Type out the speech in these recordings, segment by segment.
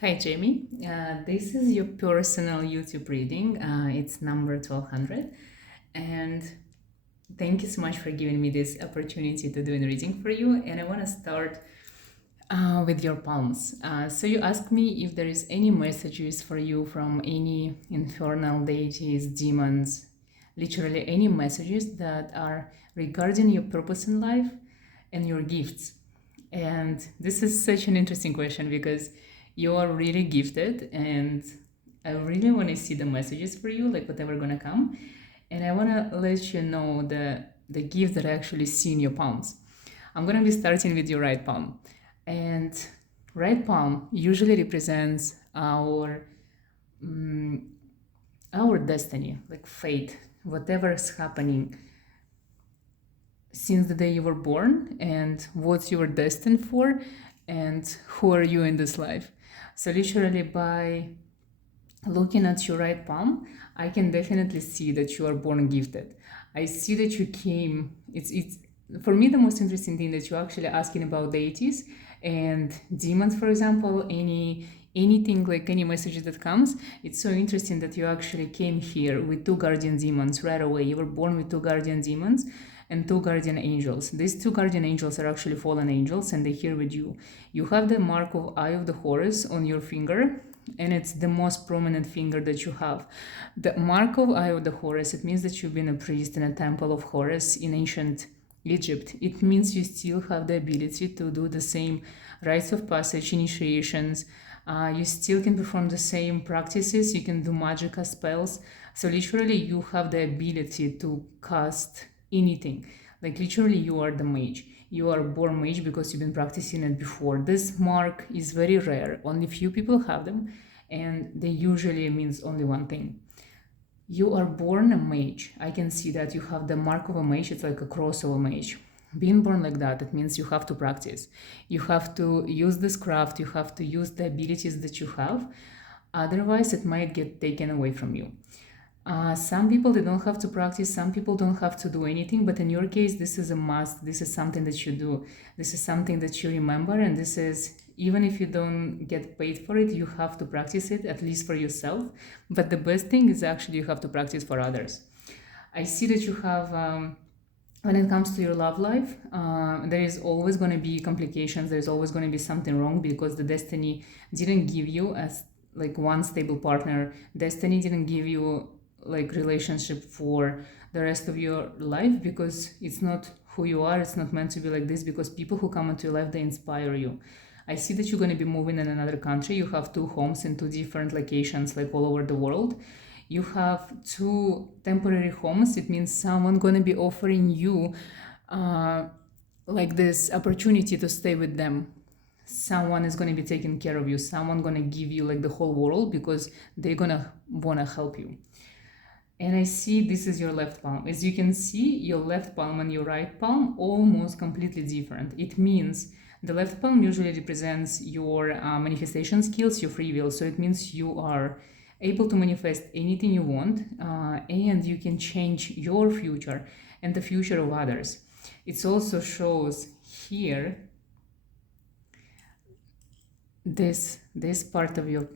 Hi, Jamie. This is your personal YouTube reading. It's number 1200. And thank you so much for giving me this opportunity to do a reading for you. And I want to start with your palms. So you asked me if there is any messages for you from any infernal deities, demons, literally any messages that are regarding your purpose in life and your gifts. And this is such an interesting question because you are really gifted, and I really want to see the messages for you, like whatever gonna come. And I want to let you know the gift that I actually see in your palms. I'm gonna be starting with your right palm, and right palm usually represents our destiny, like fate, whatever is happening since the day you were born and what you were destined for and who are you in this life. So literally by looking at your right palm, I can definitely see that you are born gifted. I see that you came, it's for me the most interesting thing that you're actually asking about deities and demons, for example, anything like any message that comes. It's so interesting that you actually came here with two guardian demons right away. You were born with two guardian demons and two guardian angels. These two guardian angels are actually fallen angels and they're here with you. You have the mark of Eye of the Horus on your finger, and it's the most prominent finger that you have. The mark of Eye of the Horus, it means that you've been a priest in a temple of Horus in ancient Egypt. It means you still have the ability to do the same rites of passage, initiations. You still can perform the same practices. You can do magical spells. So literally, you have the ability to cast anything. Like literally, you are the mage. You are born mage because you've been practicing it before. This mark is very rare. Only few people have them, and they usually means only one thing. You are born a mage. I can see that you have the mark of a mage. It's like a cross of a mage. Being born like that, it means you have to practice. You have to use this craft. You have to use the abilities that you have. Otherwise, it might get taken away from you. Some people they don't have to practice, some people don't have to do anything, but in your case this is a must. This is something that you do, this is something that you remember, and this is, even if you don't get paid for it, you have to practice it, at least for yourself. But the best thing is actually you have to practice for others. I see that you have when it comes to your love life, there is always going to be complications, there's always going to be something wrong because the destiny didn't give you as like one stable partner. Destiny didn't give you like relationship for the rest of your life because it's not who you are. It's not meant to be like this because people who come into your life, they inspire you. I see that you're going to be moving in another country. You have two homes in two different locations, like all over the world. You have two temporary homes. It means someone going to be offering you like this opportunity to stay with them. Someone is going to be taking care of you. Someone going to give you like the whole world because they're going to want to help you. And I see this is your left palm. As you can see, your left palm and your right palm almost completely different. It means the left palm usually represents your manifestation skills, your free will. So it means you are able to manifest anything you want, and you can change your future and the future of others. It also shows here this part of your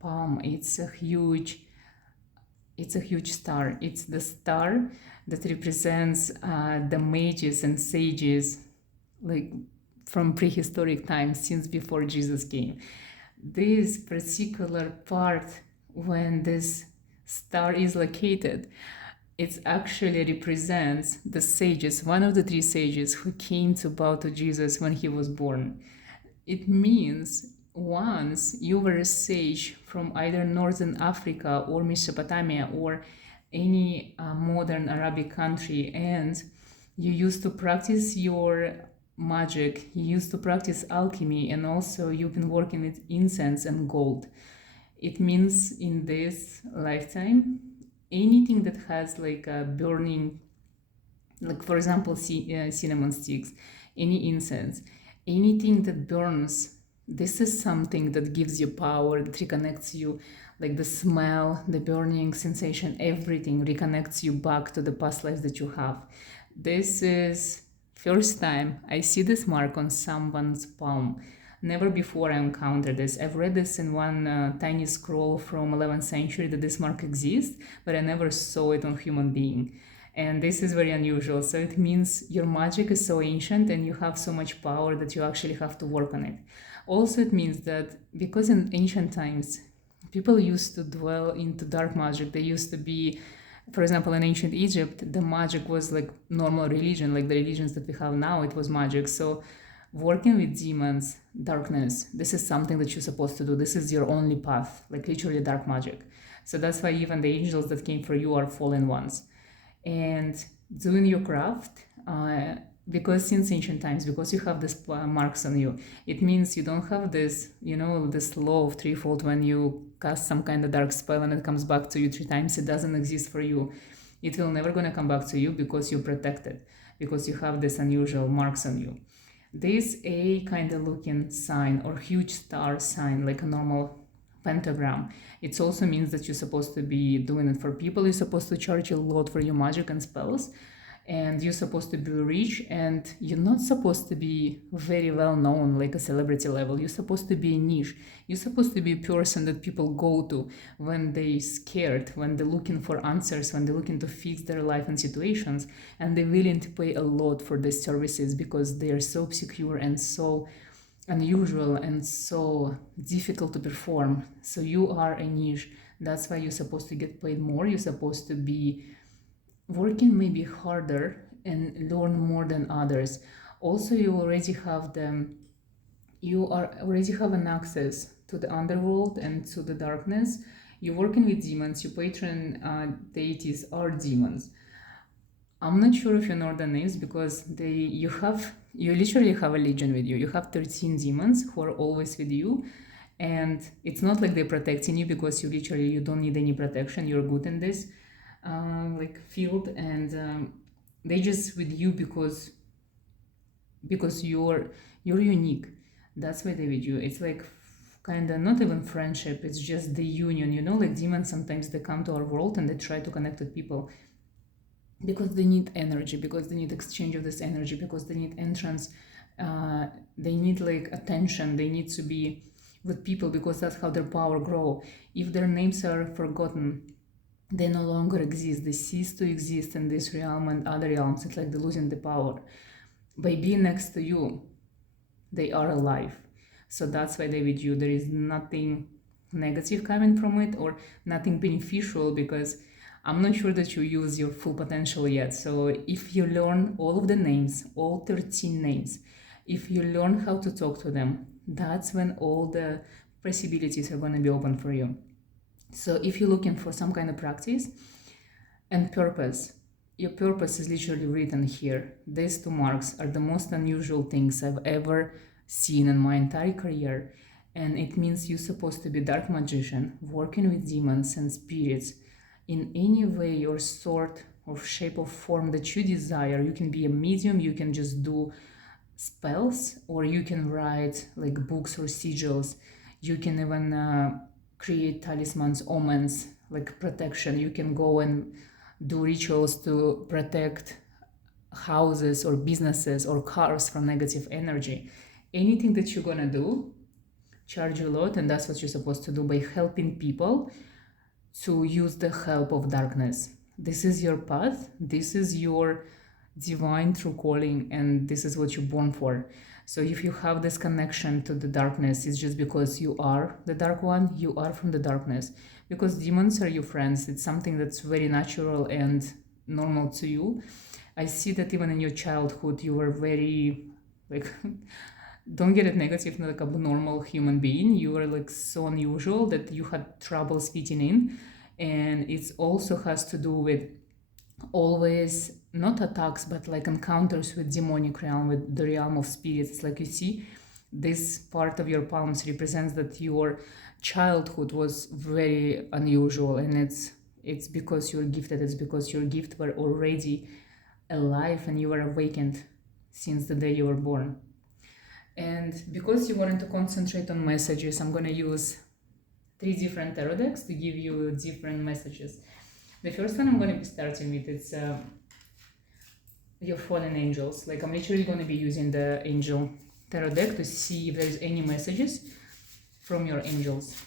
palm. It's a huge star. It's the star that represents the mages and sages, like from prehistoric times, since before Jesus came. This particular part, when this star is located, it actually represents the sages, one of the three sages who came to bow to Jesus when he was born. It means once you were a sage from either Northern Africa or Mesopotamia or any modern Arabic country, and you used to practice your magic, you used to practice alchemy, and also you've been working with incense and gold. It means in this lifetime, anything that has like a burning, like for example, cinnamon sticks, any incense, anything that burns, this is something that gives you power, that reconnects you, like the smell, the burning sensation, everything reconnects you back to the past lives that you have. This is first time I see this mark on someone's palm. Never before I encountered this. I've read this in one tiny scroll from 11th century that this mark exists, but I never saw it on human being. And this is very unusual. So it means your magic is so ancient and you have so much power that you actually have to work on it. Also, it means that because in ancient times, people used to dwell into dark magic. They used to be, for example, in ancient Egypt, the magic was like normal religion, like the religions that we have now, it was magic. So working with demons, darkness, this is something that you're supposed to do. This is your only path, like literally dark magic. So that's why even the angels that came for you are fallen ones. And doing your craft, because since ancient times, because you have this marks on you, it means you don't have this, this law of threefold. When you cast some kind of dark spell and it comes back to you 3 times, it doesn't exist for you. It will never gonna come back to you because you're protected, because you have this unusual marks on you. This A kind of looking sign or huge star sign, like a normal pentagram, it also means that you're supposed to be doing it for people. You're supposed to charge a lot for your magic and spells, and you're supposed to be rich, and you're not supposed to be very well known like a celebrity level. You're supposed to be a niche. You're supposed to be a person that people go to when they're scared, when they're looking for answers, when they're looking to fix their life and situations, and they're willing to pay a lot for these services because they are so obscure and so unusual and so difficult to perform. So you are a niche. That's why you're supposed to get paid more. You're supposed to be working maybe harder and learn more than others. Also, you already have an access to the underworld and to the darkness. You're working with demons. Your patron deities are demons. I'm not sure if you know the names because you literally have a legion with you. You have 13 demons who are always with you, and it's not like they're protecting you because you don't need any protection. You're good in this field, and they just with you because you're unique. That's why they're with you. It's like kind of not even friendship. It's just the union. Like demons sometimes they come to our world and they try to connect with people because they need energy, because they need exchange of this energy, because they need entrance, they need like attention, they need to be with people because that's how their power grow. If their names are forgotten, they no longer exist. They cease to exist in this realm and other realms. It's like they're losing the power. By being next to you, they are alive. So that's why they're with you. There is nothing negative coming from it or nothing beneficial, because I'm not sure that you use your full potential yet. So if you learn all of the names, all 13 names, if you learn how to talk to them, that's when all the possibilities are going to be open for you. So if you're looking for some kind of practice and purpose, your purpose is literally written here. These 2 marks are the most unusual things I've ever seen in my entire career. And it means you're supposed to be a dark magician, working with demons and spirits in any way or sort of shape or form that you desire. You can be a medium, you can just do spells, or you can write like books or sigils. You can even create talismans, omens, like protection. You can go and do rituals to protect houses or businesses or cars from negative energy. Anything that you're gonna do, charge a lot, and that's what you're supposed to do by helping people to use the help of darkness. This is your path, this is your divine true calling, and this is what you're born for. So if you have this connection to the darkness, it's just because you are the dark one, you are from the darkness. Because demons are your friends, it's something that's very natural and normal to you. I see that even in your childhood, you were very, don't get it negative, not like a normal human being. You were so unusual that you had troubles fitting in. And it also has to do with always not attacks, but encounters with demonic realm, with the realm of spirits. You see, this part of your palms represents that your childhood was very unusual, and it's because you're gifted. It's because your gift were already alive and you were awakened since the day you were born. And because you wanted to concentrate on messages, I'm going to use 3 different tarot decks to give you different messages. The first one I'm going to be starting with, it's your fallen angels. I'm literally going to be using the angel tarot deck to see if there's any messages from your angels.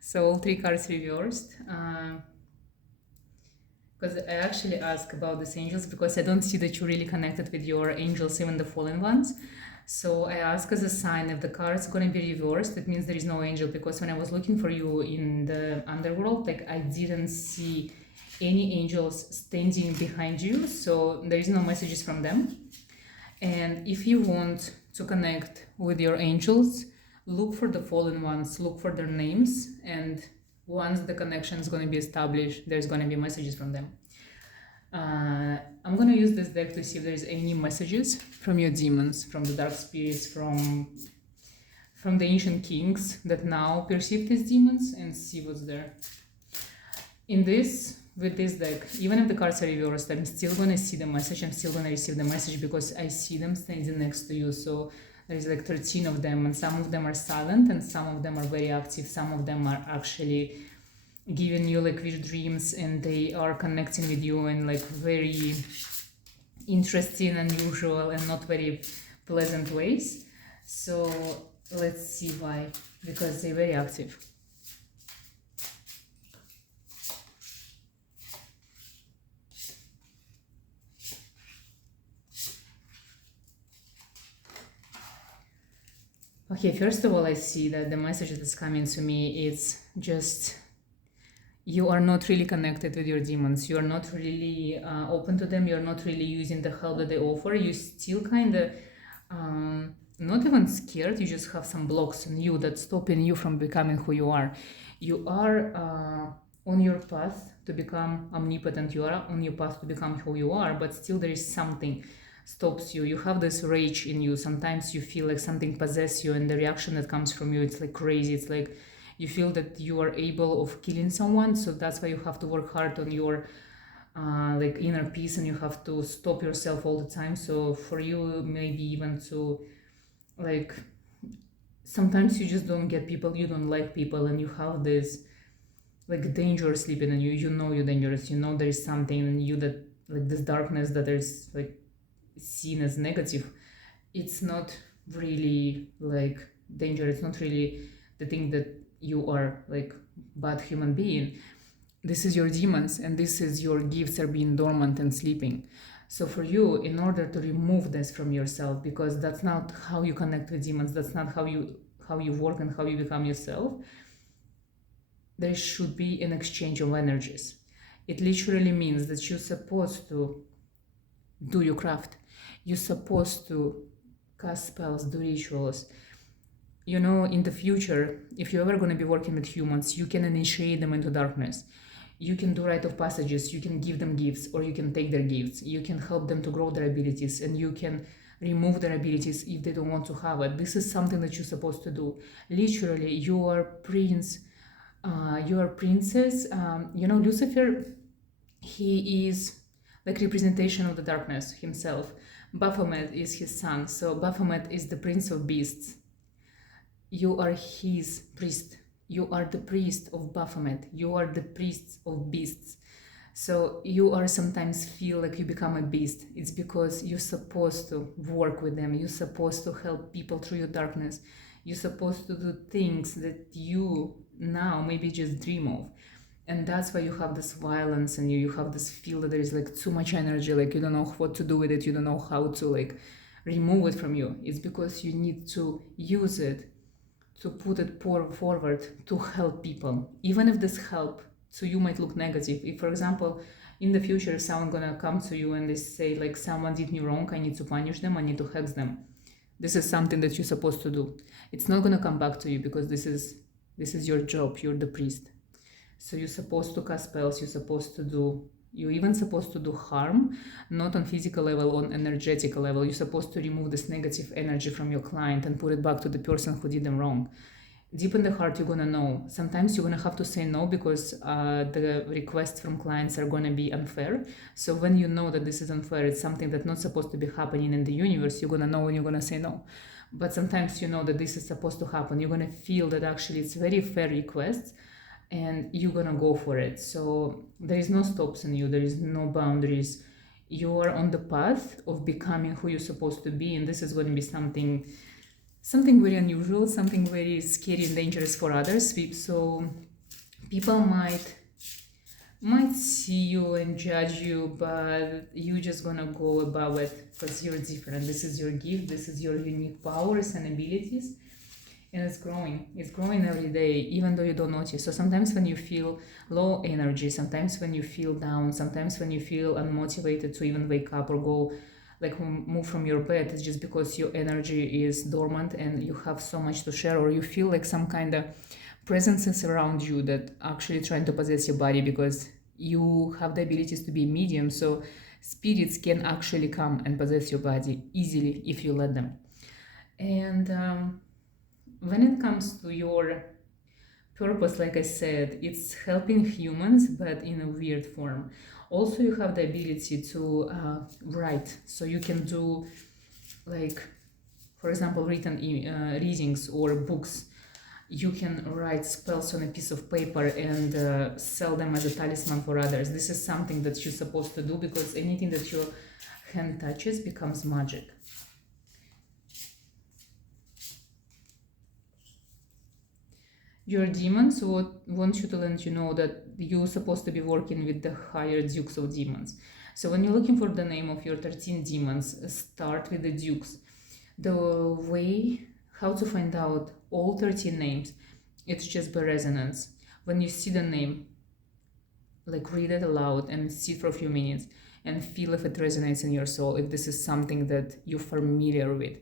So all three cards reversed. Because I actually ask about these angels because I don't see that you're really connected with your angels, even the fallen ones. So I ask as a sign if the card's going to be reversed, it means there is no angel, because when I was looking for you in the underworld, like I didn't see any angels standing behind you, so there is no messages from them. And if you want to connect with your angels, look for the fallen ones, look for their names, and once the connection is going to be established, there's going to be messages from them. I'm going to use this deck to see if there's any messages from your demons, from the dark spirits, from the ancient kings that now perceive these demons, and see what's there. With this deck, even if the cards are reversed, I'm still going to see the message, I'm still going to receive the message, because I see them standing next to you. So there's like 13 of them, and some of them are silent and some of them are very active. Some of them are actually giving you like vivid dreams, and they are connecting with you in like very interesting, unusual, and not very pleasant ways. So let's see why. Because they're very active. Okay, first of all, I see that the message that's coming to me is just you are not really connected with your demons. You are not really open to them. You're not really using the help that they offer. You still kind of not even scared. You just have some blocks in you that's stopping you from becoming who you are. You are on your path to become omnipotent. You are on your path to become who you are, but still there is something stops you. You have this rage in you. Sometimes you feel like something possesses you, and the reaction that comes from you, it's like crazy. It's like you feel that you are able of killing someone, so that's why you have to work hard on your like inner peace, and you have to stop yourself all the time. So for you, maybe even to like sometimes you just don't get people, you don't like people, and you have this like danger sleeping in you. You know you're dangerous. You know there is something in you that like this darkness that is like seen as negative. It's not really like danger. It's not really the thing that you are like bad human being. This is your demons, and this is your gifts are being dormant and sleeping. So for you, in order to remove this from yourself, because that's not how you connect with demons, that's not how you work and how you become yourself, there should be an exchange of energies. It literally means that you're supposed to do your craft. You're supposed to cast spells, do rituals. You know, in the future, if you're ever going to be working with humans, you can initiate them into darkness. You can do rite of passages, you can give them gifts, or you can take their gifts. You can help them to grow their abilities, and you can remove their abilities if they don't want to have it. This is something that you're supposed to do. Literally, you are prince, you are princess. You know, Lucifer, he is like representation of the darkness himself. Baphomet is his son, so Baphomet is the prince of beasts. You are his priest. You are the priest of Baphomet. You are the priest of beasts. So you are sometimes feel like you become a beast. It's because you're supposed to work with them. You're supposed to help people through your darkness. You're supposed to do things that you now maybe just dream of. And that's why you have this violence in you. You have this feel that there is like too much energy, like you don't know what to do with it. You don't know how to like remove it from you. It's because you need to use it to put it forward to help people. Even if this help to you might look negative. If, for example, in the future, someone gonna come to you and they say like someone did me wrong, I need to punish them, I need to hex them. This is something that you're supposed to do. It's not gonna come back to you because this is your job. You're the priest. So you're supposed to cast spells, you're even supposed to do harm, not on physical level, on energetic level. You're supposed to remove this negative energy from your client and put it back to the person who did them wrong. deep in the heart, you're gonna know. Sometimes you're gonna have to say no because the requests from clients are gonna be unfair. So when you know that this is unfair, it's something that's not supposed to be happening in the universe, you're gonna know when you're gonna say no. But sometimes you know that this is supposed to happen. You're gonna feel that actually it's very fair requests, and you're gonna go for it. So there is no stops in you. There is no boundaries. You are on the path of becoming who you're supposed to be, and this is going to be something very unusual, something very scary and dangerous for others. So people might see you and judge you, but you're just gonna go above it because you're different. This is your gift, this is your unique powers and abilities, and it's growing every day, even though you don't notice. So sometimes when you feel low energy, sometimes when you feel down, sometimes when you feel unmotivated to even wake up or go, like, move from your bed, it's just because your energy is dormant and you have so much to share, or you feel like some kind of presences around you that actually trying to possess your body, because you have the abilities to be medium. So spirits can actually come and possess your body easily if you let them. And when it comes to your purpose, like I said, it's helping humans, but in a weird form. Also, you have the ability to write. So you can do, like, for example, written readings or books. You can write spells on a piece of paper and sell them as a talisman for others. This is something that you're supposed to do, because anything that your hand touches becomes magic. Your demons want you to let you know that you're supposed to be working with the higher dukes of demons. So when you're looking for the name of your 13 demons, start with the dukes. The way how to find out all 13 names, it's just by resonance. When you see the name, like, read it aloud and sit for a few minutes and feel if it resonates in your soul, if this is something that you're familiar with,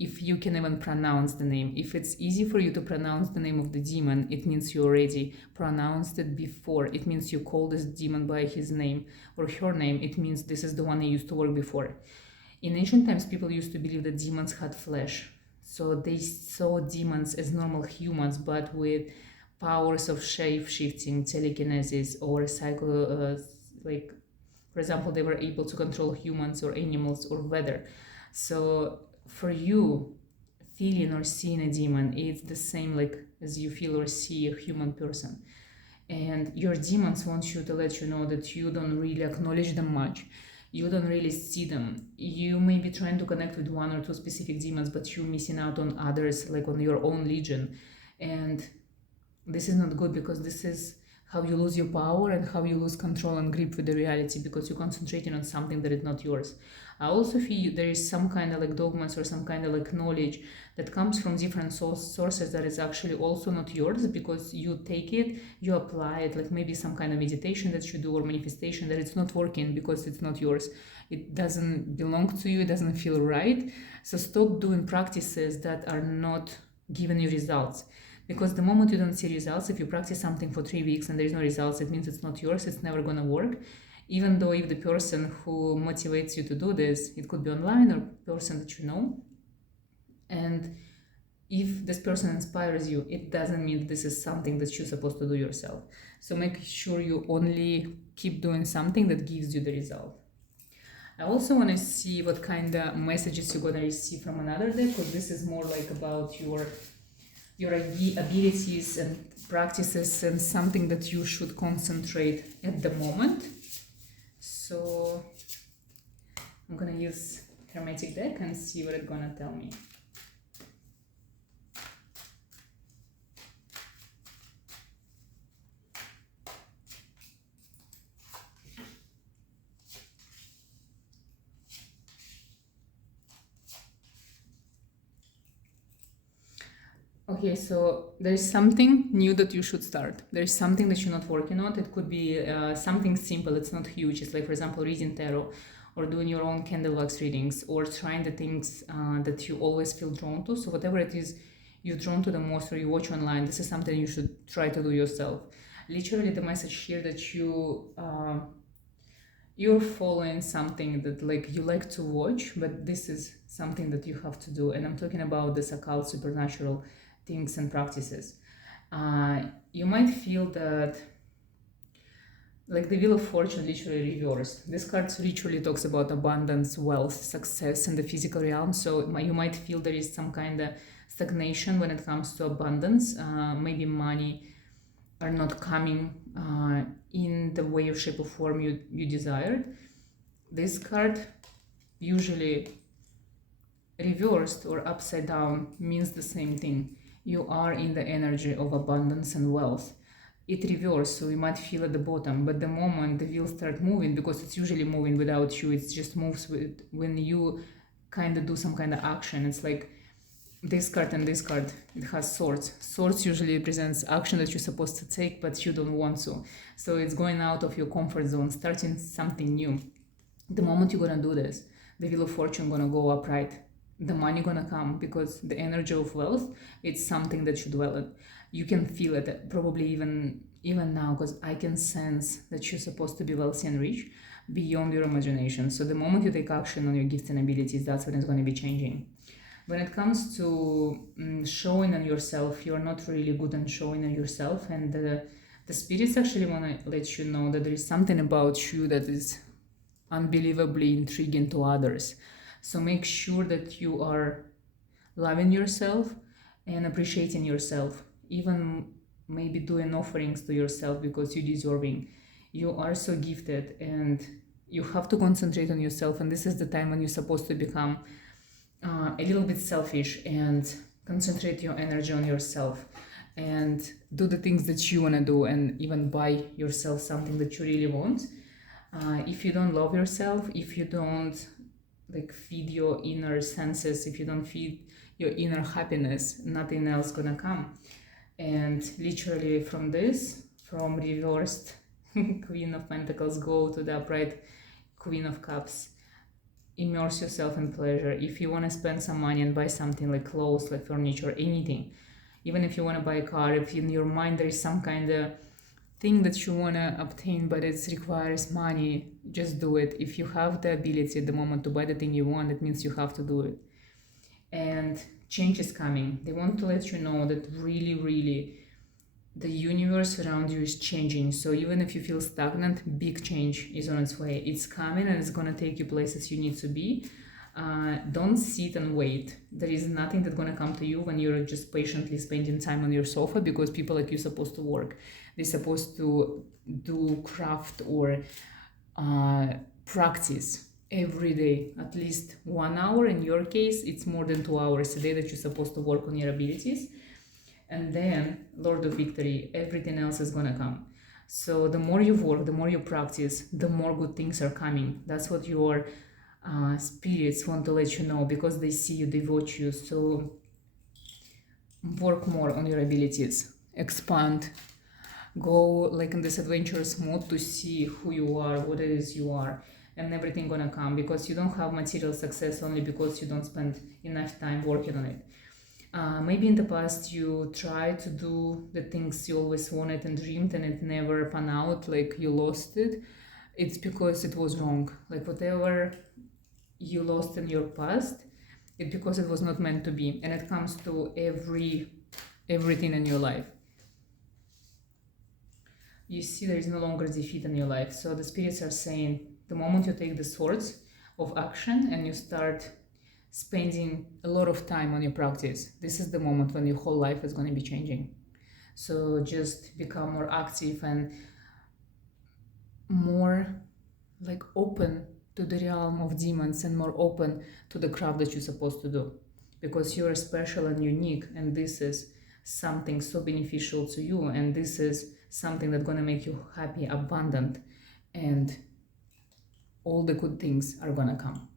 if you can even pronounce the name. If it's easy for you to pronounce the name of the demon, it means you already pronounced it before. It means you call this demon by his name or her name. It means this is the one you used to work before. In ancient times, people used to believe that demons had flesh. So they saw demons as normal humans, but with powers of shape-shifting, telekinesis, or like, for example, they were able to control humans or animals or weather. So for you, feeling or seeing a demon, it's the same like as you feel or see a human person. And your demons want you to let you know that you don't really acknowledge them much. You don't really see them. You may be trying to connect with one or two specific demons, but you're missing out on others, like on your own legion. And this is not good, because this is how you lose your power and how you lose control and grip with the reality, because you're concentrating on something that is not yours. I also feel there is some kind of like dogmas or some kind of like knowledge that comes from different sources that is actually also not yours, because you take it, you apply it, like maybe some kind of meditation that you do or manifestation, that it's not working because it's not yours. It doesn't belong to you, it doesn't feel right. So stop doing practices that are not giving you results. Because the moment you don't see results, if you practice something for 3 weeks and there is no results, it means it's not yours, it's never going to work. Even though if the person who motivates you to do this, it could be online or person that you know. And if this person inspires you, it doesn't mean this is something that you're supposed to do yourself. So make sure you only keep doing something that gives you the result. I also want to see what kind of messages you're going to receive from another deck, because this is more like about your abilities and practices and something that you should concentrate at the moment. So I'm gonna use Hermetic deck and see what it's gonna tell me. Okay, so there's something new that you should start. There's something that you're not working on. It could be something simple. It's not huge. It's like, for example, reading tarot, or doing your own candle wax readings, or trying the things that you always feel drawn to. So whatever it is you're drawn to the most, or you watch online, this is something you should try to do yourself. Literally, the message here that you're following something that like you like to watch, but this is something that you have to do. And I'm talking about this occult, supernatural things and practices. You might feel that like the Wheel of Fortune literally reversed. This card literally talks about abundance, wealth, success in the physical realm. So you might feel there is some kind of stagnation when it comes to abundance. Maybe money are not coming in the way or shape or form you desired. This card, usually reversed or upside down, means the same thing. You are in the energy of abundance and wealth. It reverses, so you might feel at the bottom, but the moment the wheel starts moving, because it's usually moving without you, it just moves with when you kind of do some kind of action. It's like this card and this card, it has swords. Swords usually represents action that you're supposed to take, but you don't want to. So it's going out of your comfort zone, starting something new. The moment you're gonna do this, the Wheel of Fortune gonna go upright. The money gonna come, because the energy of wealth, it's something that you dwell in. You can feel it, probably even now, because I can sense that you're supposed to be wealthy and rich beyond your imagination. So the moment you take action on your gifts and abilities, that's when it's going to be changing. When it comes to showing on yourself, you're not really good on showing on yourself, and the spirits actually want to let you know that there is something about you that is unbelievably intriguing to others. So make sure that you are loving yourself and appreciating yourself, even maybe doing offerings to yourself, because you're deserving. You are so gifted, and you have to concentrate on yourself, and this is the time when you're supposed to become a little bit selfish and concentrate your energy on yourself and do the things that you want to do, and even buy yourself something that you really want. If you don't love yourself, if you don't like feed your inner senses, if you don't feed your inner happiness, nothing else gonna come. And literally from reversed Queen of Pentacles, go to the upright Queen of Cups. Immerse yourself in pleasure. If you want to spend some money and buy something like clothes, like furniture, anything, even if you want to buy a car, if in your mind there is some kind of thing that you want to obtain but it requires money, just do it. If you have the ability at the moment to buy the thing you want, it means you have to do it. And change is coming. They want to let you know that really the universe around you is changing. So even if you feel stagnant, big change is on its way. It's coming, and it's going to take you places you need to be. Don't sit and wait. There is nothing that's going to come to you when you're just patiently spending time on your sofa, because people like you are supposed to work. They're supposed to do craft or practice every day, at least 1 hour. In your case, it's more than 2 hours a day that you're supposed to work on your abilities. And then, Lord of Victory, everything else is gonna come. So the more you work, the more you practice, the more good things are coming. That's what your spirits want to let you know, because they see you, they watch you. So work more on your abilities, expand, go like in this adventurous mode to see who you are, what it is you are, and everything gonna come, because you don't have material success only because you don't spend enough time working on it. Maybe in the past you tried to do the things you always wanted and dreamed, and it never pan out, like you lost it. It's because it was wrong. Like whatever you lost in your past, it's because it was not meant to be. And it comes to everything in your life. You see, there is no longer defeat in your life. So the spirits are saying, the moment you take the swords of action and you start spending a lot of time on your practice, this is the moment when your whole life is going to be changing. So just become more active and more like open to the realm of demons, and more open to the craft that you're supposed to do, because you're special and unique, and this is something so beneficial to you, and this is something that's going to make you happy, abundant, and all the good things are going to come.